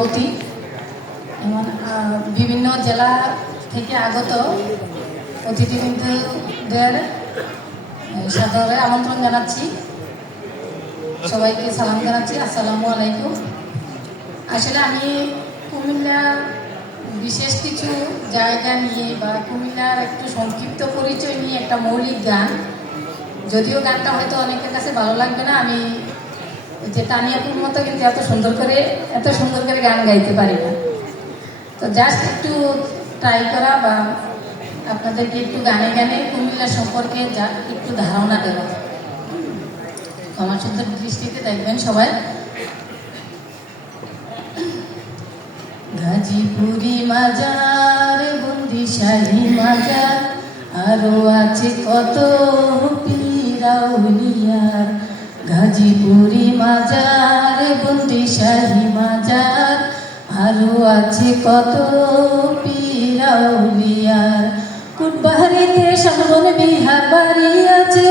সভাপতি এবং বিভিন্ন জেলা থেকে আগত অতিথিবৃন্দদের সাদরে আমন্ত্রণ জানাচ্ছি। সবাইকে সালাম জানাচ্ছি। আসসালামু আলাইকুম। আসলে আমি কুমিল্লার বিশেষ কিছু জায়গা নিয়ে বা কুমিল্লার একটু সংক্ষিপ্ত পরিচয় নিয়ে একটা মৌলিক গান, যদিও গানটা হয়তো অনেকের কাছে ভালো লাগবে না, আমি যে তানিয়াপুর মতো কিন্তু এত সুন্দর করে, এত সুন্দর করে গান গাইতে পারি না। তো জাস্ট একটু ট্রাই করা বা আপনাদেরকে একটু গানে গানে কুমিল্লা সম্পর্কে যা একটু ধারণা দেওয়া। ক্ষমা সুন্দর দৃষ্টিতে দেখবেন সবাই। গাজীপুরি মাজার, বন্দিশাহী মাজার, আরও আছে কত পীরাউলিয়ার গাজীপুরি মাজার বন্দিশাহী মাজার আরও আছে কত পীরাউলিয়ার কুটবাহারিতে সামন বিহার বাড়ি আছে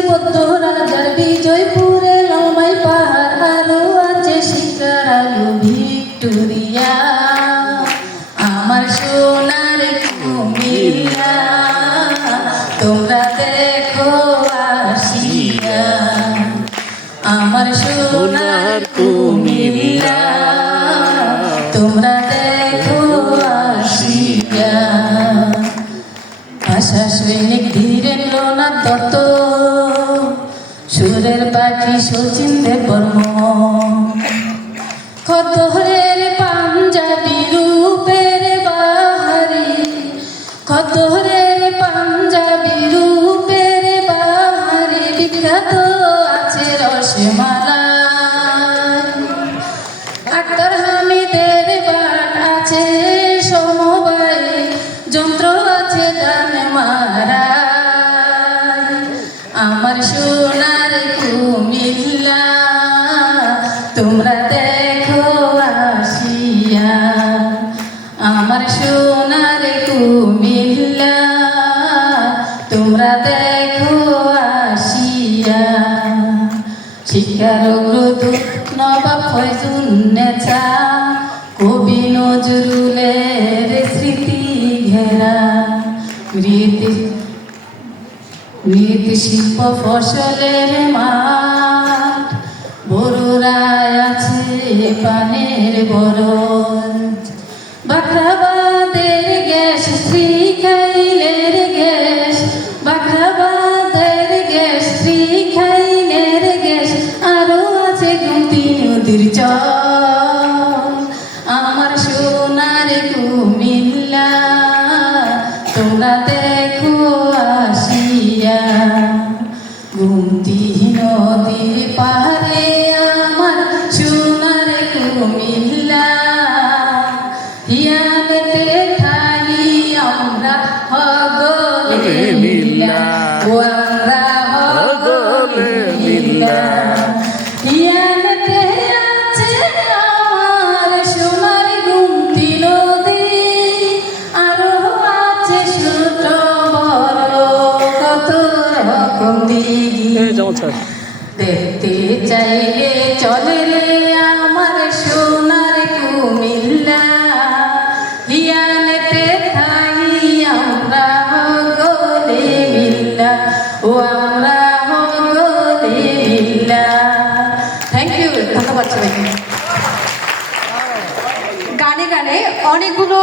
আমার সোনার কুমিল্লা, তোমরা দেখো আসিয়া। আশা সৈনিক ধীরেন লোনাথ দত্ত, সুরের পাখি শচীন দেব বর্মন খতরের পাঞ্জাবি রূপের বাহারি খতরের পাঞ্জাবি রূপের বাহারি, বিখ্যাত রসমালা আক্তার হামিদের আছে যন্ত্র আছে মারা আমার সোনার কুমিল্লা আমার শিক্ষার গ্রুদু নবাব ফয়জুন নেচা কবি নজরুলের স্মৃতি ঘেরা। মৃত মৃত শিল্প ফসলের মাঠ বড়রায় আছে পানের বরজ বাখরাবাদের গ্যাস শ্রীখাইলের আমার সোনার কুমিল্লা তোমরা দেখো আসিয়া গুমতি নদীর পারে আমার সোনার কুমিল্লা হিয়ালেতে থালি আমরা হগলে মিল্লা ও আমরা হগলে মিল্লা চমৎকার দেখতে চাইলে চলে রে আমার সোনার কুমিল্লা। হিয়ালেতে থাই আমরা গলে মিল্লা। ও আমরা গলে মিল্লা। থ্যাংক ইউ ধন্যবাদ সবাইকে। গানে গানে অনেকগুলো